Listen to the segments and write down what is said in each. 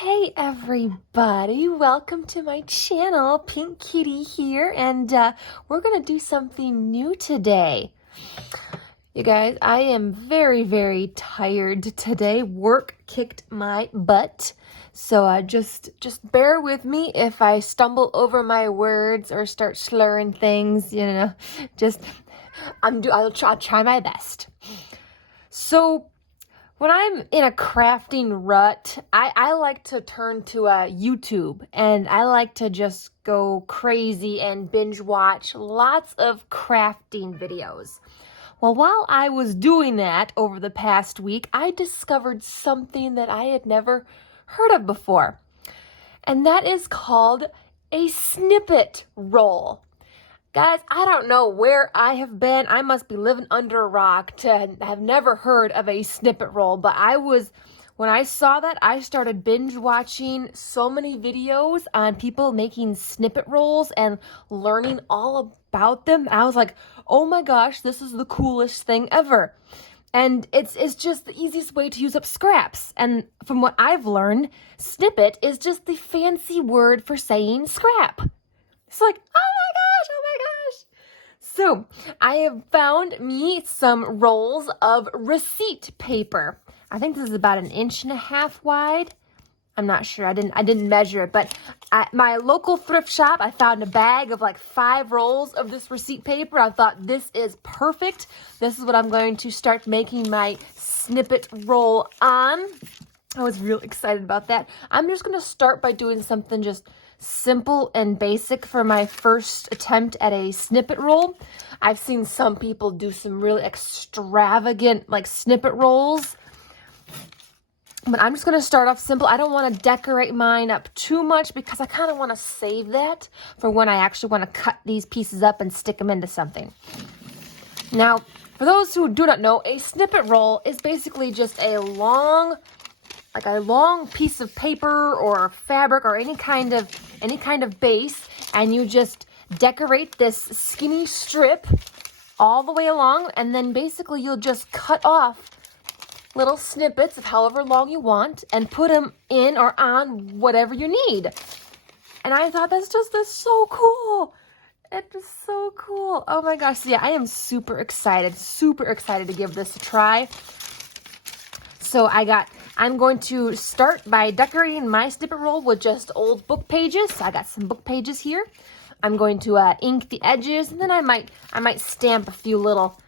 Hey everybody, welcome to my channel. Pink Kitty here, and we're gonna do something new today. You guys, I am very tired today. Work kicked my butt, so just bear with me if I stumble over my words or start slurring things. I'll try my best. So when I'm in a crafting rut, I like to turn to YouTube, and I like to just go crazy and binge watch lots of crafting videos. Well, while I was doing that over the past week, I discovered something that I had never heard of before, and that is called a snippet roll. Guys, I don't know where I have been. I must be living under a rock to have never heard of a snippet roll. But when I saw that, I started binge watching so many videos on people making snippet rolls and learning all about them. I was like, oh my gosh, this is the coolest thing ever. And it's just the easiest way to use up scraps. And from what I've learned, snippet is just the fancy word for saying scrap. It's like, oh my gosh. So I have found me some rolls of receipt paper. I think this is about 1.5 inches wide. I'm not sure. I didn't measure it, but at my local thrift shop, I found a bag of like 5 rolls of this receipt paper. I thought this is perfect. This is what I'm going to start making my snippet roll on. I was real excited about that. I'm just going to start by doing something just simple and basic for my first attempt at a snippet roll. I've seen some people do some really extravagant like snippet rolls, but I'm just going to start off simple. I don't want to decorate mine up too much because I kind of want to save that for when I actually want to cut these pieces up and stick them into something. Now, for those who do not know, a snippet roll is basically just a long piece of paper or fabric or any kind of base, and you just decorate this skinny strip all the way along, and then basically you'll just cut off little snippets of however long you want and put them in or on whatever you need. And I thought that's so cool. It is so cool. Oh my gosh. So yeah, I am super excited to give this a try. So I'm going to start by decorating my snippet roll with just old book pages. So I got some book pages here. I'm going to ink the edges, and then I might stamp a few little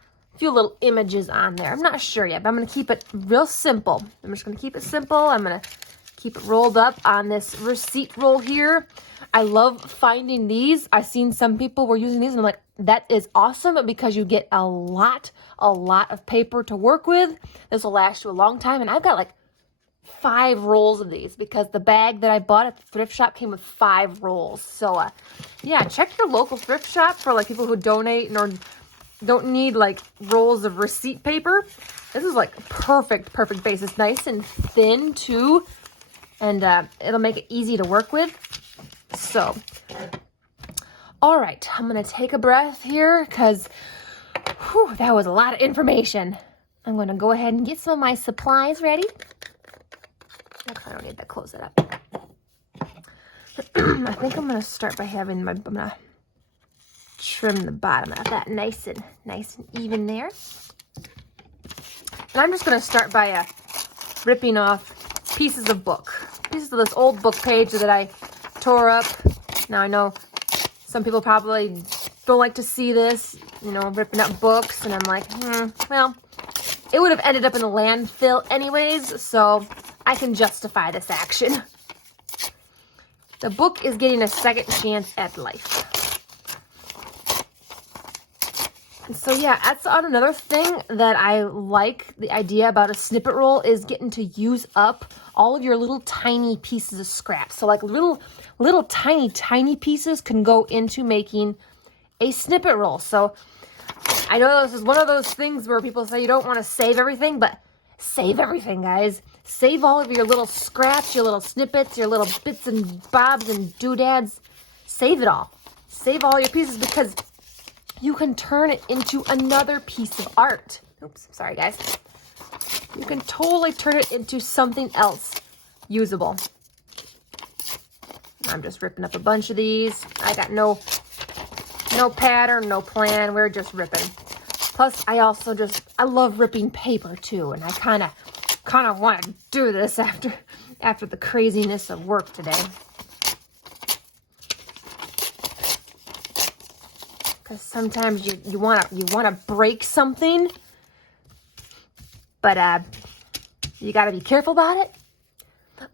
images on there. I'm not sure yet, but I'm going to keep it real simple. I'm just going to keep it simple. I'm going to keep it rolled up on this receipt roll here. I love finding these. I've seen some people were using these, and I'm like, that is awesome because you get a lot of paper to work with. This will last you a long time, and I've got like 5 rolls of these because the bag that I bought at the thrift shop came with 5 rolls. So yeah, check your local thrift shop for like people who donate or don't need like rolls of receipt paper. This is like perfect base. It's nice and thin too, and it'll make it easy to work with. So all right, I'm gonna take a breath here because that was a lot of information. I'm gonna go ahead and get some of my supplies ready. I don't need to close it up. I think I'm gonna start by I'm gonna trim the bottom of that nice and even there. And I'm just gonna start by ripping off pieces of this old book page that I tore up. Now I know some people probably don't like to see this, ripping up books, and I'm like, well, it would have ended up in the landfill anyways, so I can justify this action. The book is getting a second chance at life. And so yeah, that's another thing that I like the idea about a snippet roll is getting to use up all of your little tiny pieces of scrap. So like little tiny pieces can go into making a snippet roll. So I know this is one of those things where people say you don't want to save everything, but save everything, guys. Save all of your little scraps, your little snippets, your little bits and bobs and doodads. Save it all. Save all your pieces because you can turn it into another piece of art. Oops, sorry, guys. You can totally turn it into something else usable. I'm just ripping up a bunch of these. I got no pattern, no plan. We're just ripping. Plus, I love ripping paper too, and I kind of want to do this after the craziness of work today. Because sometimes you wanna break something, but you gotta be careful about it.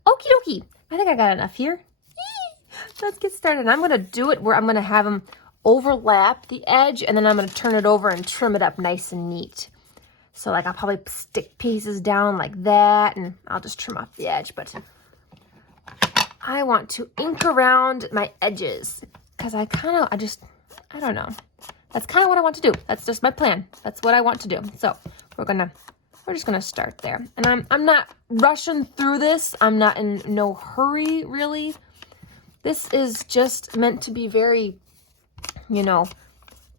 Okie dokie. I think I got enough here. Let's get started. I'm gonna do it where I'm gonna have them overlap the edge, and then I'm gonna turn it over and trim it up nice and neat. So like I'll probably stick pieces down like that, and I'll just trim off the edge. But I want to ink around my edges because I don't know. That's kind of what I want to do. That's just my plan. That's what I want to do. So we're just gonna start there. And I'm not rushing through this. I'm not in no hurry, really. This is just meant to be very,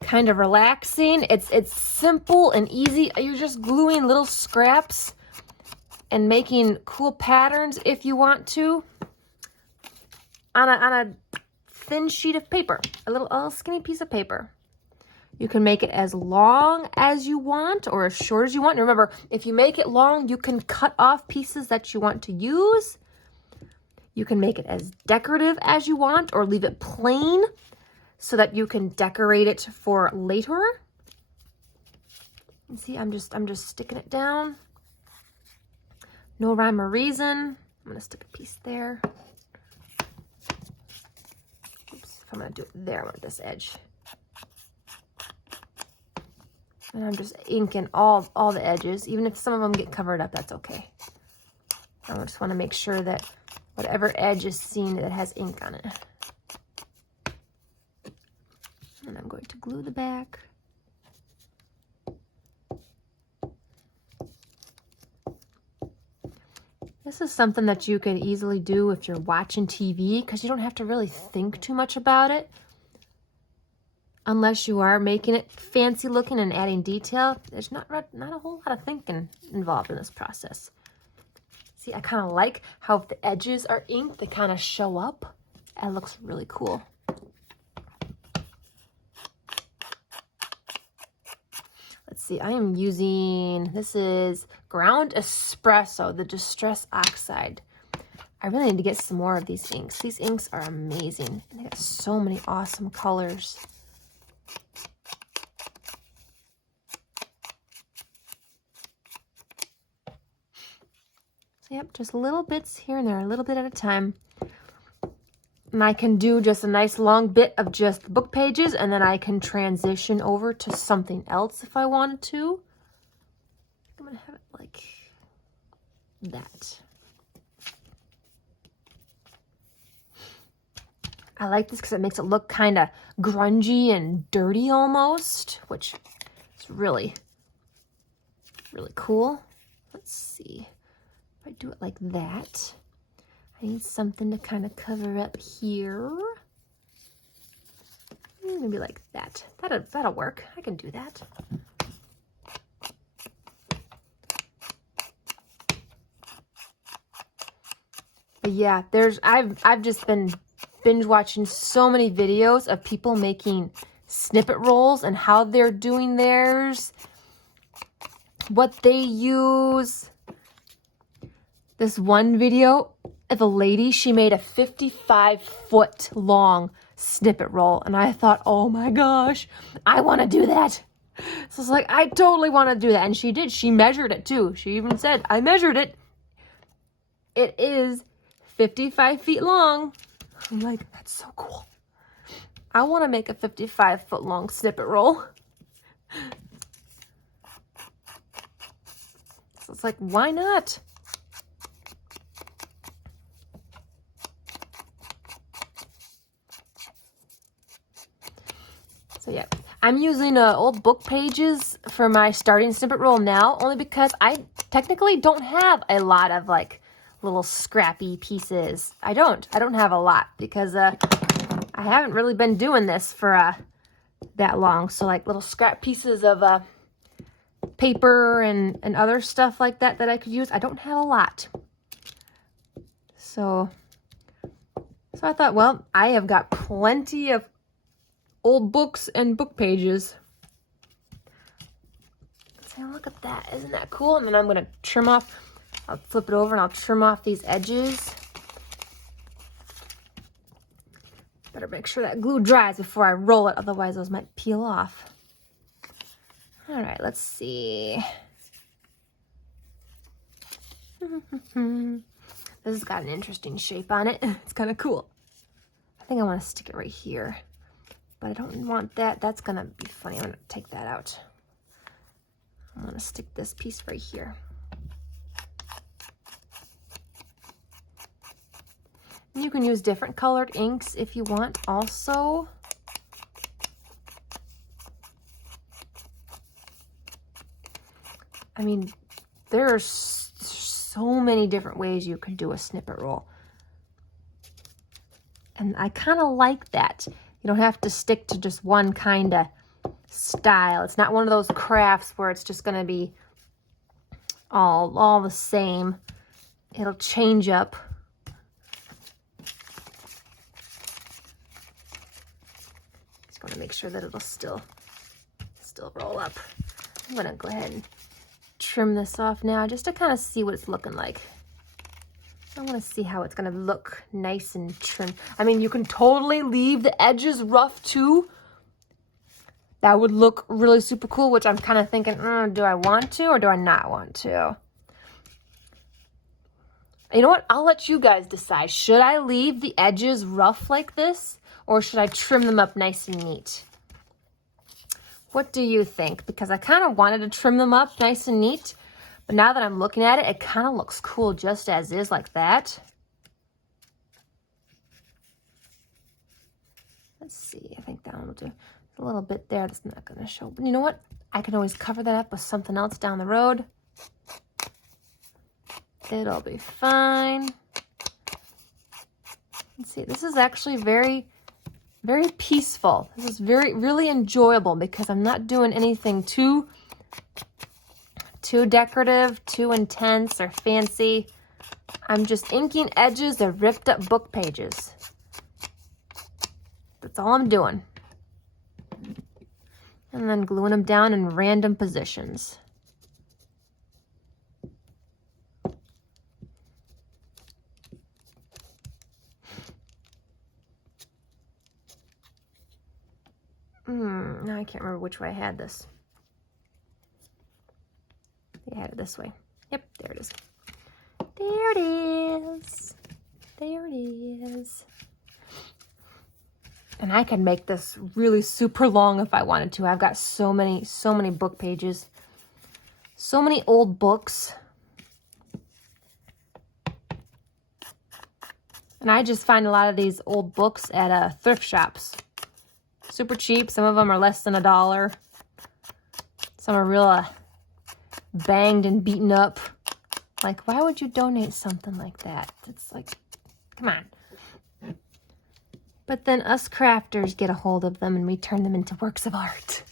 kind of relaxing. It's simple and easy. You're just gluing little scraps and making cool patterns if you want to on a thin sheet of paper, a little skinny piece of paper. You can make it as long as you want or as short as you want. And remember, if you make it long, you can cut off pieces that you want to use. You can make it as decorative as you want or leave it plain so that you can decorate it for later. And see, I'm just sticking it down. No rhyme or reason. I'm gonna stick a piece there. Oops, if I'm gonna do it there, I want this edge. And I'm just inking all the edges. Even if some of them get covered up, that's okay. I just want to make sure that whatever edge is seen that has ink on it. And I'm going to glue the back. This is something that you could easily do if you're watching TV because you don't have to really think too much about it. Unless you are making it fancy looking and adding detail, there's not a whole lot of thinking involved in this process. See, I kind of like how if the edges are inked, they kind of show up. It looks really cool. Let's see, I am using, this is Ground Espresso, the Distress Oxide. I really need to get some more of these inks. These inks are amazing. They got so many awesome colors. Yep, just little bits here and there, a little bit at a time. And I can do just a nice long bit of just book pages, and then I can transition over to something else if I wanted to. I'm going to have it like that. I like this because it makes it look kind of grungy and dirty almost, which is really, really cool. Let's see. I do it like that. I need something to kind of cover up here. Maybe like that. That'll work. I can do that. But yeah, I've just been binge watching so many videos of people making snippet rolls and how they're doing theirs, what they use. This one video of a lady, she made a 55-foot long snippet roll. And I thought, oh my gosh, I want to do that. So it's like, I totally want to do that. And she did. She measured it too. She even said, I measured it. It is 55 feet long. I'm like, that's so cool. I want to make a 55-foot long snippet roll. So it's like, why not? So yeah, I'm using old book pages for my starting snippet roll now, only because I technically don't have a lot of like little scrappy pieces. I don't have a lot because I haven't really been doing this for that long. So like little scrap pieces of paper and other stuff like that I could use. I don't have a lot. So So I thought, well, I have got plenty of old books and book pages. So look at that. Isn't that cool? And then I'm going to trim off. I'll flip it over and I'll trim off these edges. Better make sure that glue dries before I roll it, otherwise those might peel off. All right, let's see. This has got an interesting shape on it. It's kind of cool. I think I want to stick it right here, but I don't want that. That's going to be funny. I'm going to take that out. I'm going to stick this piece right here. You can use different colored inks if you want also. I mean, there are so many different ways you can do a snippet roll. And I kind of like that. You don't have to stick to just one kind of style. It's not one of those crafts where it's just going to be all the same. It'll change up. Just want to make sure that it'll still roll up. I'm going to go ahead and trim this off now just to kind of see what it's looking like. I want to see how it's going to look nice and trim. I mean, you can totally leave the edges rough too. That would look really super cool, which I'm kind of thinking, do I want to or do I not want to? You know what? I'll let you guys decide. Should I leave the edges rough like this or should I trim them up nice and neat? What do you think? Because I kind of wanted to trim them up nice and neat, but now that I'm looking at it, it kind of looks cool just as is like that. Let's see. I think that one will do. A little bit there that's not going to show. But you know what? I can always cover that up with something else down the road. It'll be fine. Let's see. This is actually very peaceful. This is really enjoyable because I'm not doing anything too decorative, too intense or fancy. I'm just inking edges of ripped up book pages. That's all I'm doing. And then gluing them down in random positions. Now I can't remember which way I had this. I had it this way. Yep, there it is. There it is. There it is. And I can make this really super long if I wanted to. I've got so many book pages. So many old books. And I just find a lot of these old books at thrift shops. Super cheap. Some of them are less than $1. Some are real banged and beaten up. Like, why would you donate something like that? It's like, come on. But then us crafters get a hold of them and we turn them into works of art.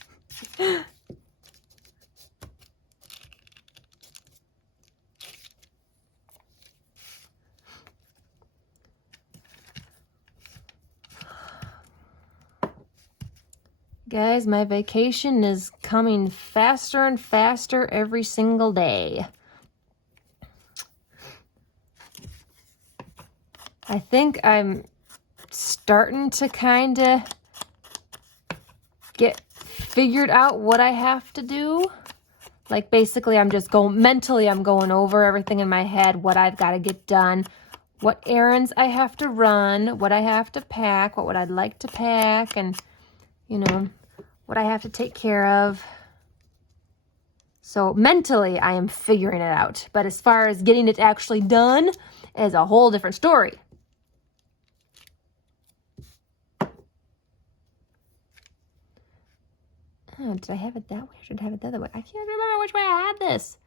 Guys, my vacation is coming faster and faster every single day. I think I'm starting to kind of get figured out what I have to do. Like basically I'm just mentally I'm going over everything in my head, what I've got to get done, what errands I have to run, what I have to pack, what would I'd like to pack, and you know, what I have to take care of. So mentally I am figuring it out, but as far as getting it actually done is a whole different story. Oh, did I have it that way? I should have it the other way. I can't remember which way I had this.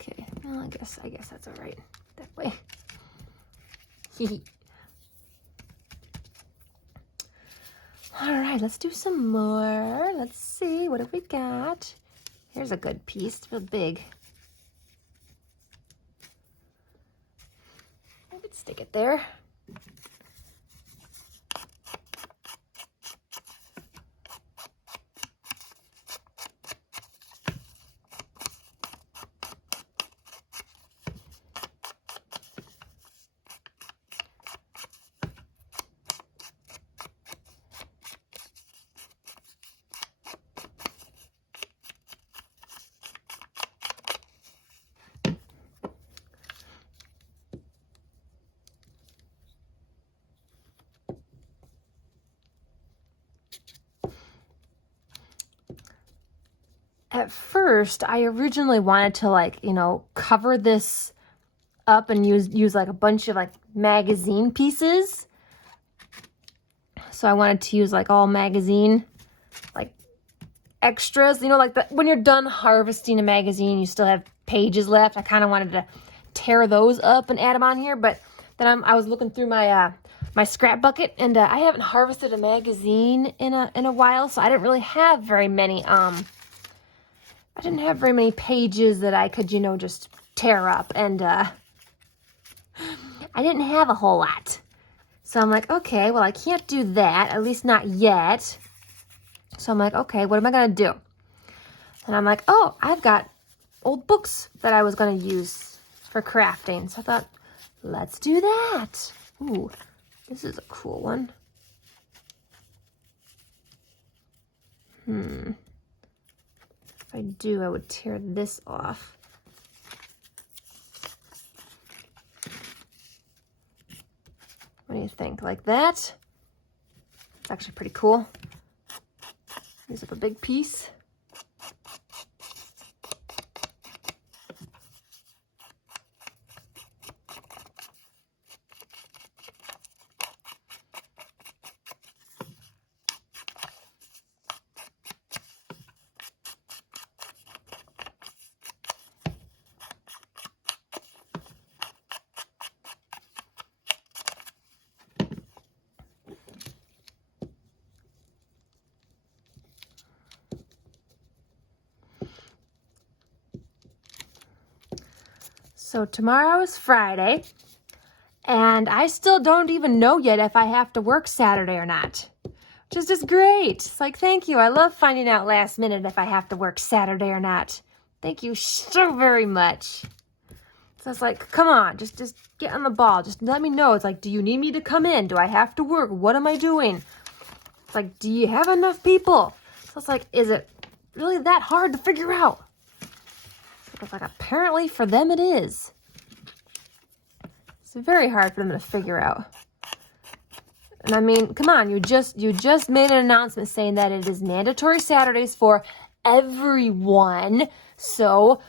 Okay, well, I guess that's all right. That way. All right, let's do some more. Let's see, what have we got? Here's a good piece, it's real big. Stick it there. At first, I originally wanted to, like, you know, cover this up and use like a bunch of like magazine pieces. So I wanted to use like all magazine, like extras, you know, like when you're done harvesting a magazine, you still have pages left. I kind of wanted to tear those up and add them on here, but then I was looking through my my scrap bucket, and I haven't harvested a magazine in a while, so I didn't really have very many I didn't have very many pages that I could, you know, just tear up, and I didn't have a whole lot. So I'm like, okay, well, I can't do that, at least not yet. So I'm like, okay, what am I going to do? And I'm like, oh, I've got old books that I was going to use for crafting. So I thought, let's do that. Ooh, this is a cool one. If I do, I would tear this off. What do you think? Like that? It's actually pretty cool. Use up a big piece. So tomorrow is Friday, and I still don't even know yet if I have to work Saturday or not, which is just great. It's like, thank you. I love finding out last minute if I have to work Saturday or not. Thank you so very much. So it's like, come on, just get on the ball. Just let me know. It's like, do you need me to come in? Do I have to work? What am I doing? It's like, do you have enough people? So it's like, is it really that hard to figure out? It's like, apparently for them it is. It's very hard for them to figure out. And I mean, come on, you just made an announcement saying that it is mandatory Saturdays for everyone. So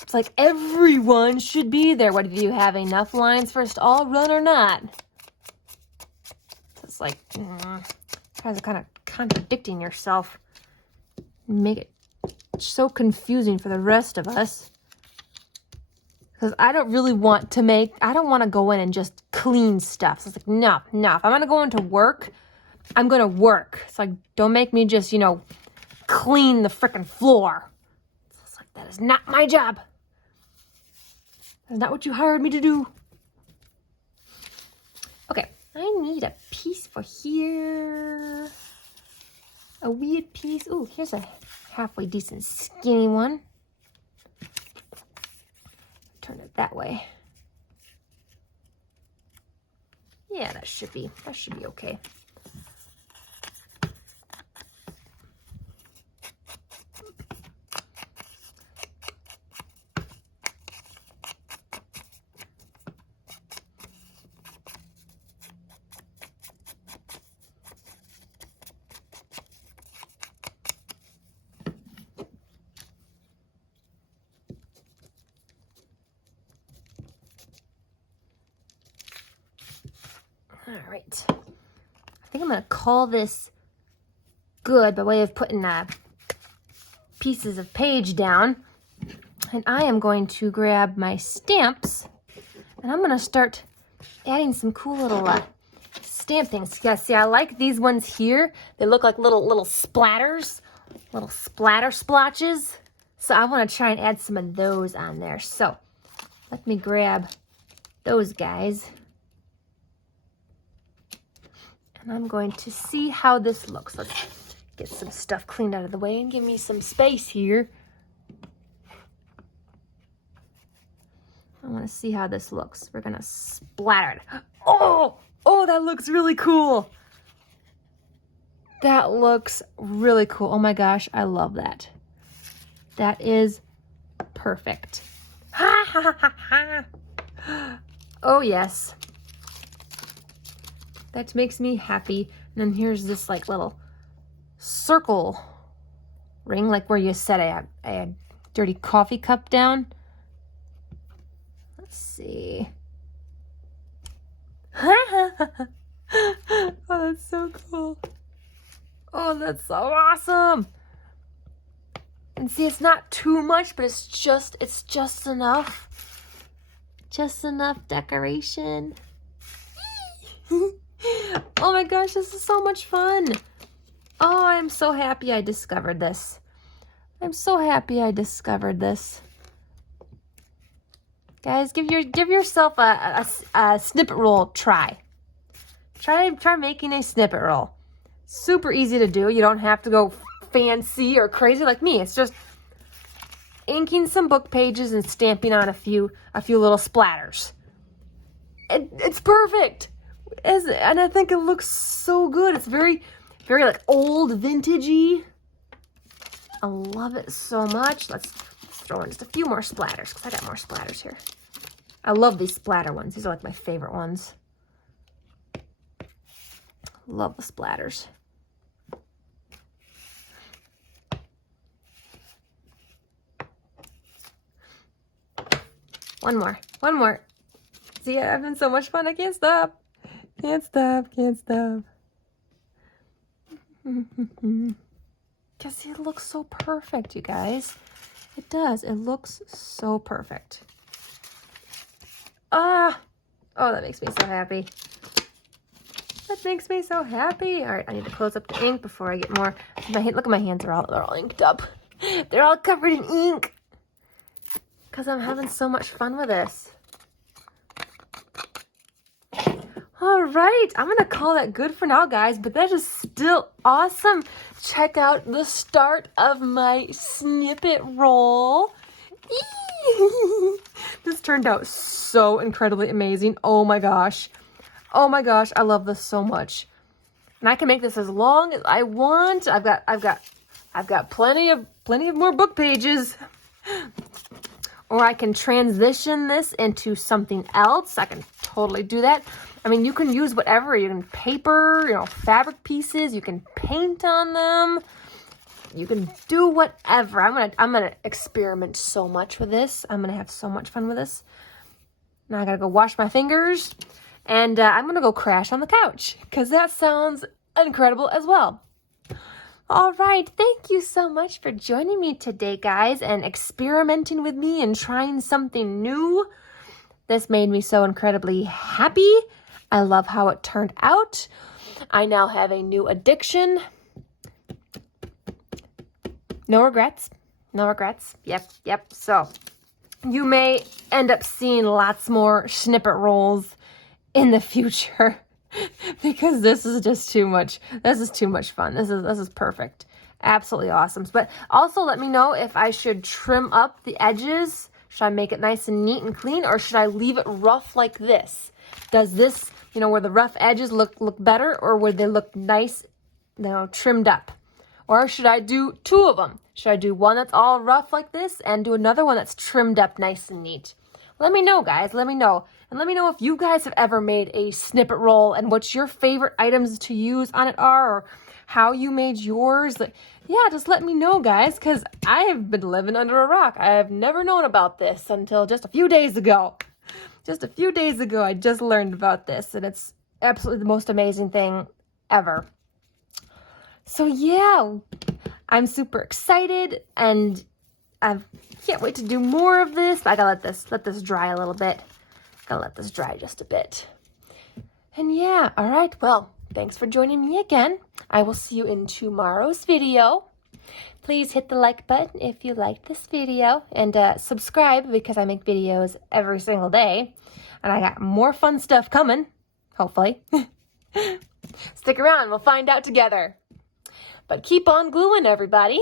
it's like everyone should be there. What, do you have enough lines for us to all run or not? So it's like, you guys are kind of contradicting yourself. Make it so confusing for the rest of us, because I don't really want to I don't want to go in and just clean stuff. So it's like, no, if I'm going to go into work, I'm going to work. It's like, don't make me just, you know, clean the frickin' floor. It's like, that is not my job. That's not what you hired me to do. Okay, I need a piece for here. A weird piece. Ooh, here's a halfway decent skinny one. Turn it that way. Yeah, that should be okay. All right, I think I'm going to call this good by way of putting pieces of page down. And I am going to grab my stamps, and I'm going to start adding some cool little stamp things. Yeah, see, I like these ones here. They look like little splatters, little splatter splotches. So I want to try and add some of those on there. So let me grab those guys. And I'm going to see how this looks. Let's get some stuff cleaned out of the way and give me some space here. I want to see how this looks. We're going to splatter it. Oh, that looks really cool. That looks really cool. Oh my gosh, I love that. That is perfect. Ha ha ha ha. Oh yes. That makes me happy. And then here's this like little circle ring, like where you set a dirty coffee cup down. Let's see. Oh, that's so cool. Oh, that's so awesome. And see, it's not too much, but it's just enough. Just enough decoration. Oh my gosh, this is so much fun. Oh, I'm so happy I discovered this. I'm so happy I discovered this. Guys, give yourself a snippet roll try. Try making a snippet roll. Super easy to do. You don't have to go fancy or crazy like me. It's just inking some book pages and stamping on a few little splatters. It's perfect. And I think it looks so good. It's very, very like old vintagey. I love it so much. Let's throw in just a few more splatters because I got more splatters here. I love these splatter ones. These are like my favorite ones. Love the splatters. One more. See, I'm having so much fun. I can't stop. Can't stop. Because see, it looks so perfect, you guys. It does. It looks so perfect. Oh, that makes me so happy. That makes me so happy. All right, I need to close up the ink before I get more. Look at my hands. They're all inked up. They're all covered in ink. Because I'm having so much fun with this. All right, I'm going to call that good for now, guys. But that is still awesome. Check out the start of my snippet roll. This turned out so incredibly amazing. Oh my gosh. I love this so much. And I can make this as long as I want. I've got plenty of more book pages. Or I can transition this into something else. I can totally do that. I mean, you can use whatever. You can paper, fabric pieces. You can paint on them. You can do whatever. I'm gonna experiment so much with this. I'm gonna have so much fun with this. Now I gotta go wash my fingers, and I'm gonna go crash on the couch because that sounds incredible as well. All right, thank you so much for joining me today, guys, and experimenting with me and trying something new. This made me so incredibly happy. I love how it turned out. I now have a new addiction. No regrets. Yep. So you may end up seeing lots more snippet rolls in the future because this is just too much. This is too much fun. This is perfect. Absolutely awesome. But also let me know if I should trim up the edges. Should I make it nice and neat and clean, or should I leave it rough like this? Does this, where the rough edges look better, or would they look nice, trimmed up? Or should I do two of them? Should I do one that's all rough like this and do another one that's trimmed up nice and neat? Let me know, guys. Let me know. And let me know if you guys have ever made a snippet roll and what your favorite items to use on it are, or how you made yours. Yeah, just let me know, guys, because I have been living under a rock. I have never known about this until just a few days ago. Just a few days ago, I just learned about this, and it's absolutely the most amazing thing ever. So yeah, I'm super excited, and I can't wait to do more of this. But I gotta let this dry a little bit. Gotta let this dry just a bit. And yeah, all right. Well, thanks for joining me again. I will see you in tomorrow's video. Please hit the like button if you liked this video, and subscribe because I make videos every single day. And I got more fun stuff coming, hopefully. Stick around, we'll find out together. But keep on gluing, everybody.